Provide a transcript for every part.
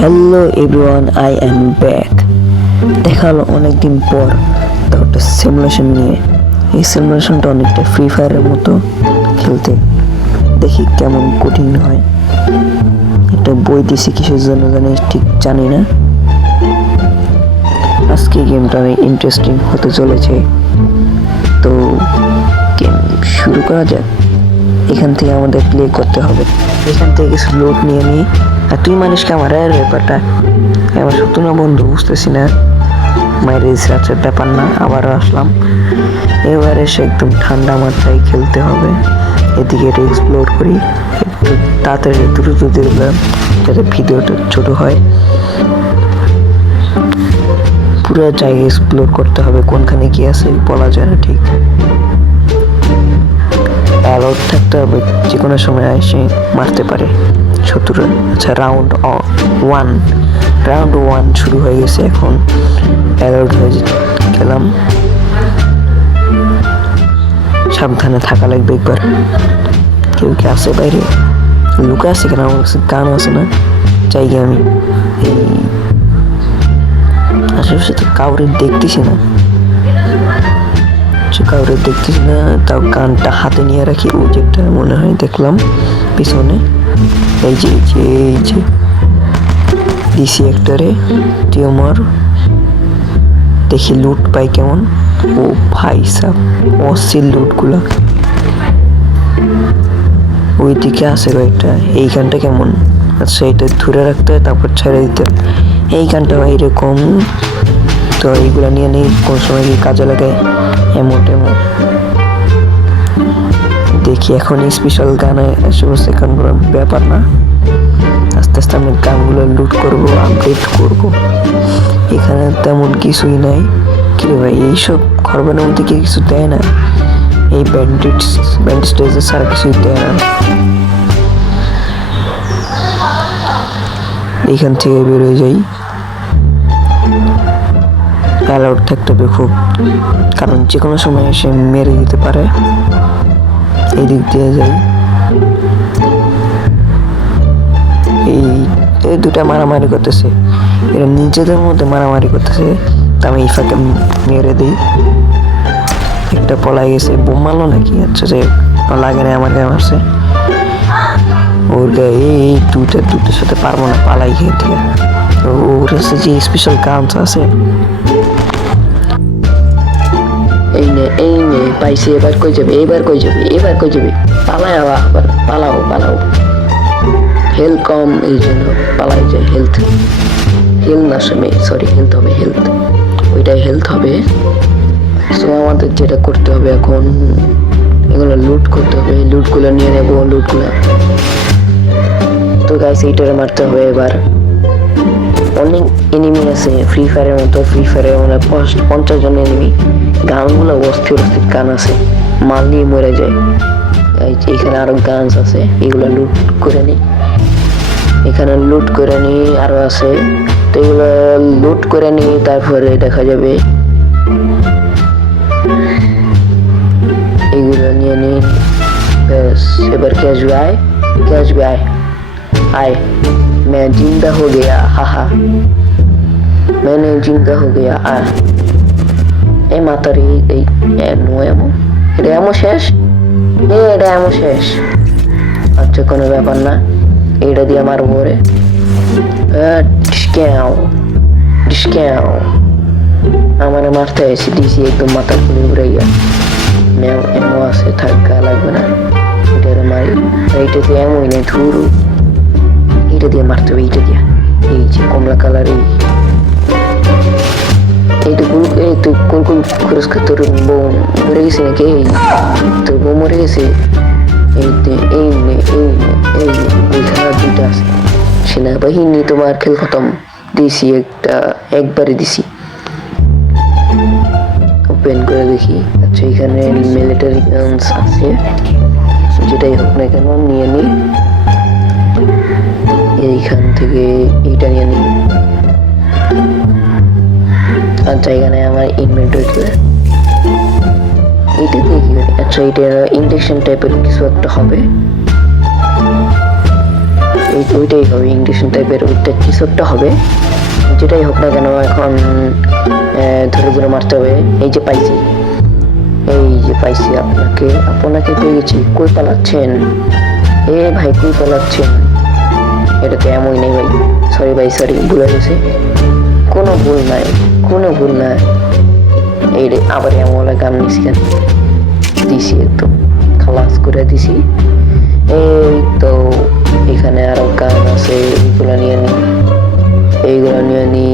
Hello everyone, I am back. দেখা হলো অনেকদিন পর একটা সিমুলেশন নিয়ে। এই সিমুলেশনটা অনেকটা ফ্রি ফায়ারের মতো খেলতে, দেখি কেমন কঠিন হয়। একটা বই দিয়েছি কিসের জন্য জানি ঠিক জানি না। আজকে গেমটা অনেক ইন্টারেস্টিং হতে চলেছে, তো গেম শুরু করা যাক। এখান থেকে আমাদের প্লে করতে হবে, এখান থেকে কিছু লোড নিয়ে নিই। আর তুই মানুষকে আমার ব্যাপারটা আমার সত্য না বন্ধু, বুঝতেছি না। মায়ের রিসার্চের ব্যাপার না, আবারও আসলাম। এবার এসে একদম ঠান্ডা মাথায় খেলতে হবে। এদিকে এটা এক্সপ্লোর করি, একটু তাড়াতাড়ি দ্রুত দেখলাম যাতে ভিডিওটা ছোট হয়। পুরো জায়গায় এক্সপ্লোর করতে হবে, কোনখানে কি আছে বলা যায় না ঠিক। অ্যালার্ট থাকতে হবে, যে কোনো সময় এসে মারতে পারে শত্রুরা। আচ্ছা, রাউন্ড ওয়ান শুরু হয়ে গেছে। এখন অ্যালার্ট হয়ে গেলাম, সাবধানে থাকা লাগবে। একবার কেউ কি আছে বাইরে? লুকা আছে কেন? আমার কাছে গান আছে না, চাই আমি। এই আশেপাশে তো কাউরে দেখতেছি না, তাও গানটা হাতে নিয়ে রাখি। ওই যেটা মনে হয় দেখলাম পিছনে, এই যে ডিসি একটারে তুই আমার দেখি লুট পাই কেমন। ও ভাই সাব, অস্থির লুটগুলা ওইদিকে আছে কয়েকটা। এই গানটা কেমন? আচ্ছা, এটা ধরে রাখতে হয়, তারপর ছেড়ে দিতে হয়। এই গানটা এরকম, তো এইগুলা নিয়ে নেই, কোন সময় কি কাজে লাগায়। এমন দেখি এখন স্পেশাল গানে এসে বসে, এখন কোনো ব্যাপার না। আস্তে আস্তে আমি গানগুলো লুট করবো, আপডেট করবো। এখানে তেমন কিছুই নাই। কি রে ভাই, এইসব খরবানের মধ্যে কি কিছু দেয় না? এই ব্যান্ডেজ ছাড়া কিছুই দেয় না। এইখান থেকে বেরোয় যাই। অ্যালার্ট থাকতে হবে খুব, কারণ যে কোনো সময় এসে মেরে দিতে পারে। এই দিক দিয়ে যাই। এই দুটা মারামারি করতেছে, এরা নিজেদের মধ্যে মারামারি করতেছে। তা আমি এই ফাঁকে মেরে দিই। একটা পলাই গেছে, বোম মারলো নাকি? আচ্ছা, যে লাগে না, আমার গায়ে মারছে। ওর গায়ে এই দুটার সাথে পারবো না, পালাই খেয়ে থেকে। ওর কাছে যে স্পেশাল গানস আছে, এই নে পাইছি। এবার কই যাবে? পালাও। হেলথ কম, এই জন্য পালাই যায়। হেলথ না, সরি, হেলথ হবে, ওইটাই হেলথ হবে। সো আমাদের যেটা করতে হবে এখন, এগুলো লুট করতে হবে। লুটগুলো নিয়ে নেবো, তো গাইস এইটারে মারতে হবে। এবার অনেক এনিমি আছে ফ্রি ফায়ারের মতো। ফ্রি ফায়ারে মানে 50 জন এনিমি। গানগুলো অস্থির গান আছে, মাল নিয়ে মরে যায়। এখানে আরো গানস আছে, এগুলো লুট করে নি। এখানে লুট করে নি, আরো আছে, তো এগুলো লুট করে নি। তারপরে দেখা যাবে এগুলো নিয়ে নি। এবার কে আসবে? आए मैं जिंदा हो गया, हाहा मैंने जिंदा हो गया। এই মাতারি, এই এটা এমন শেষ। আচ্ছা, কোনো ব্যাপার না, এইটা দিয়ে আমার উপরে আমার মারতে এসে দিয়েছি একদম মাথার খুলে উড়াইয়া। এমন আছে, থাকা লাগবে না। এটা মারি, এইটা দিয়ে এমনই নেই, ধুরু। এইটা দিয়ে মারতে হবে, এইটা দিয়ে। এই যে কমলা কালার, এই তো কোন খরচ তোর বউ মরে গেছে নাকি? তোর বউ মরে গেছে। এই ওইখানে দুইটা আছে। সেনাবাহিনী তোমার খেল খতম। দিছি একবারে দিছি। ওপেন করে দেখি। আচ্ছা, এখানে মিলিটারি গানস আছে, যেটাই হোক না কেন নিয়ে নিই। এইখান থেকে এইটা নিয়ে নিই। আর জায়গা নেই আমার ইনভেন্টরিতে। এইটা দিয়ে কি করি? আচ্ছা, এটা ইন্ডাকশন টাইপের কিছু একটা হবে। ওইটাই হবে ইন্ডাকশন টাইপের, ওইটা কিছু একটা হবে, যেটাই হোক না কেন। এখন ধরে ধরে মারতে হবে। এই যে পাইছি, আপনাকে পেয়ে গেছি। কই পালাচ্ছেন এ ভাই, কই পালাচ্ছেন? এটা তো এমনই নেই ভাই, সরি ভাই, সরি, ভুলে গেছে। কোনো ভুল নাই। এই রে, আবার এমন গান নিছি, দিছি একদম খালাস করে দিছি। এই তো এখানে আরো গান আছে, এইগুলো নিয়ে নি,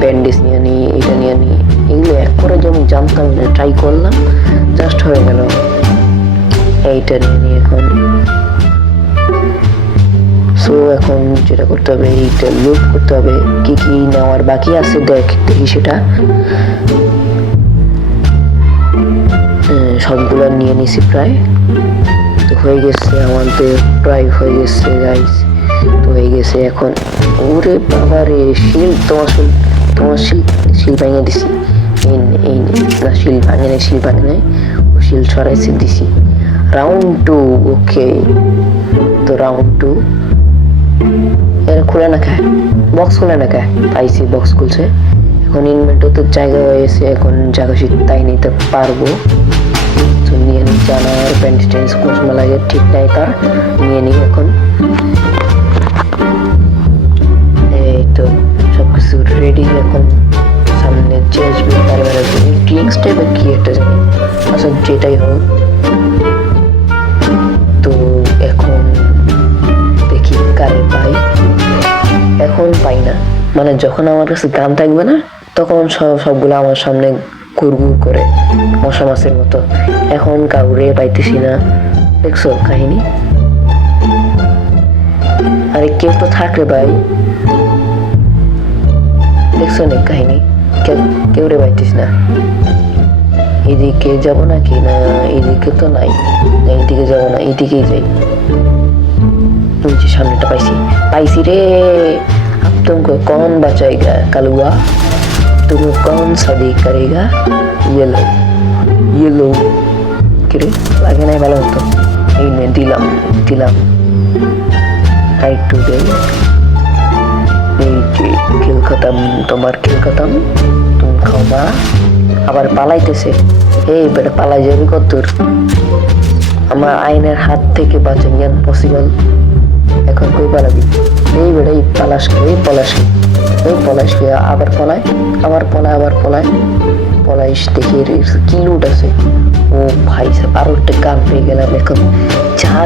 ব্যান্ডেজ নিয়ে নি, এটা নিয়ে নি। এগুলো এক করে যেমন জানতাম না, ট্রাই করলাম, জাস্ট হয়ে গেল। এইটা নিয়ে নি এখন। সো এখন যেটা করতে হবে, এইটা লুট করতে হবে। কি কি নেওয়ার বাকি আছে দেখি সেটা। সবগুলো নিয়ে নিছি প্রায়, তো হয়ে গেছে আমাদের, প্রায় হয়ে গেছে গাইস। তো হয়ে গেছে এখন। ওরে বাবা রে, তোমার শিল ভেঙে দিছি। এই না, শিল ভাঙে নাই, ও শিল ছড়াইছে দিছি। রাউন্ড 2, ওকে। তো রাউন্ড 2 এরা খুলে না খায়, বক্স খুলে না খায়। পাইছি, বক্স খুলছে। এখন ইনভেন্টর তো জায়গা হয়েছে, এখন জায়গা তাই নিতে পারবো। তো নিয়ে নি, জানার প্যান্ট টেন্স কোন সময় লাগে ঠিক নাই তার, নিয়ে নি এখন। এই তো সবকিছু রেডি। এখন সামনে চেঞ্জ টিএক্স টাইপের কি একটা জানি, আচ্ছা যেটাই হোক। তো এখন দেখি কারে পাই। এখন পাই না, মানে যখন আমার কাছে গান থাকবে না, তখন সবগুলো আমার সামনে ঘুরঘুর করে মশা মাছের মতো। এখন কাউরে পাইতেছি না, দেখছো কাহিনী? আরে কেউ তো থাকলে ভাই, দেখছো না কাহিনী? কেউ রে পাইতিস না। এদিকে যাবো নাকি? না এদিকে তো নাই, এইদিকে যাবো না, এইদিকেই যাই। ওই যে সামনেটা পাইছি রে। अब तुमको कौन बचाएगा कलुआ, तुम्हें कौन शादी करेगा? ये लो কিরে, লাগে নাই ভালো হতো। এই নে, দিলাম। আর একটু দেই। এই যে তোমার খেল খতম, তুমি খাও মা। আবার পালাইতেছে। এই বেটা, পালাই যাবি কতদূর? আমার আইনের হাত থেকে বাঁচা জ্ঞান পসিবল। এখন কই পালাবি? এই বেটা, এই পলাশ আবার পলাইস দেখি কি লুট আছে। ও ভাই, আরো একটা গান পেয়ে গেলাম। এখন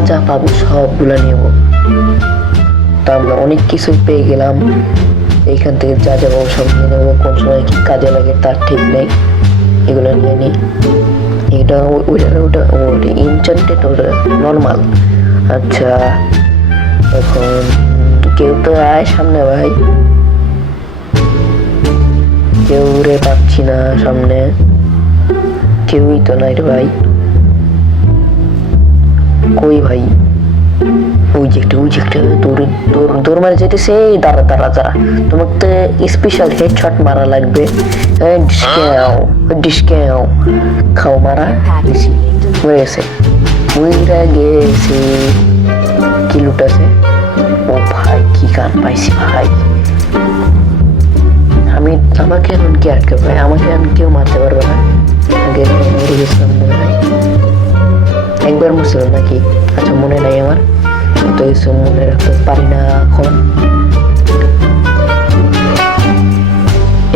যা পাবো সবগুলা নেবো। তো আমরা অনেক কিছু পেয়ে গেলাম, এইখান থেকে যা পাবো সব নিয়ে নেবো। কোন সময় কি কাজে লাগে তার ঠিক নেই, এগুলো নিয়ে নিই। এটা ওটা ইনচান্টেড, ওটা নর্মাল। আচ্ছা, এখন কেউ তো আয় সামনে ভাই, কেউ রে পাচ্ছি না সামনে, কেউই তো নাই রে ভাই। কই ভাই? ওই যে একটা দৌড় মারে যেতেছে। দাঁড়া, তোমাকে স্পেশাল হেডশট মারা লাগবে। ডিসকাও খাও, মারা দিছি, হয়ে গেছে। কি লুট আছে? ও ভাই, কি গান পাইছি ভাই। আমাকে এখন কি আটকে ভাই? আমাকে এখন কেউ মারতে পারবে না। মরে গেছিলাম মনে হয়, একবার মরছিলাম নাকি? আচ্ছা, মনে নাই আমার, তো কিছু মনে রাখতে পারি না এখন।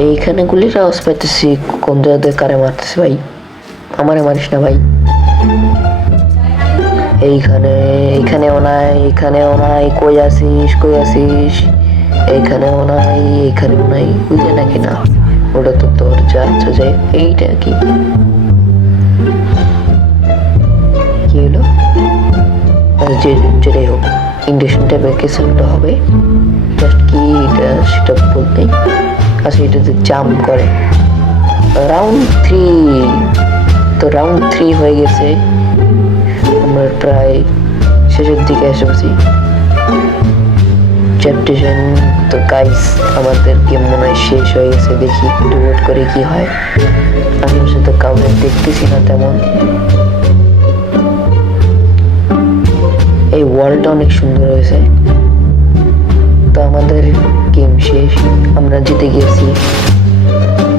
এইখানে গুলির আওয়াজ পাইতেছি, কোন জায়গায় কারে মারতেছে ভাই? আমারে মারিস না ভাই। এইখানেও নাই। কই আসিস? এইখানেও নাই। বুঝলে নাকি? না, ওটা তো তোর যা। আচ্ছা যাই, এইটা কি হলো? যেটাই হোক, ইন্ডাকশন টাইপের কিছু একটা হবে। জাস্ট কি এটা সেটা বলতে। আচ্ছা, এটাতে জাম্প করে। রাউন্ড 3। তো রাউন্ড 3 হয়ে গেছে, আমরা প্রায় শেষের দিকে এসে বসি। চ্যাপ্টেশন তো গাইস, আমাদের গেম মনে হয় শেষ হয়ে গেছে। দেখি একটু ওয়েট করে কি হয়। আমি সাথে কাউকে দেখতেছি না তেমন। এই ওয়ালটা অনেক সুন্দর হয়েছে। তো আমাদের গেম শেষ, আমরা জিতে গেছি।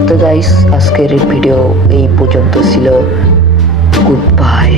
তো গাইস, আজকের ভিডিও এই পর্যন্ত ছিল। Good bye.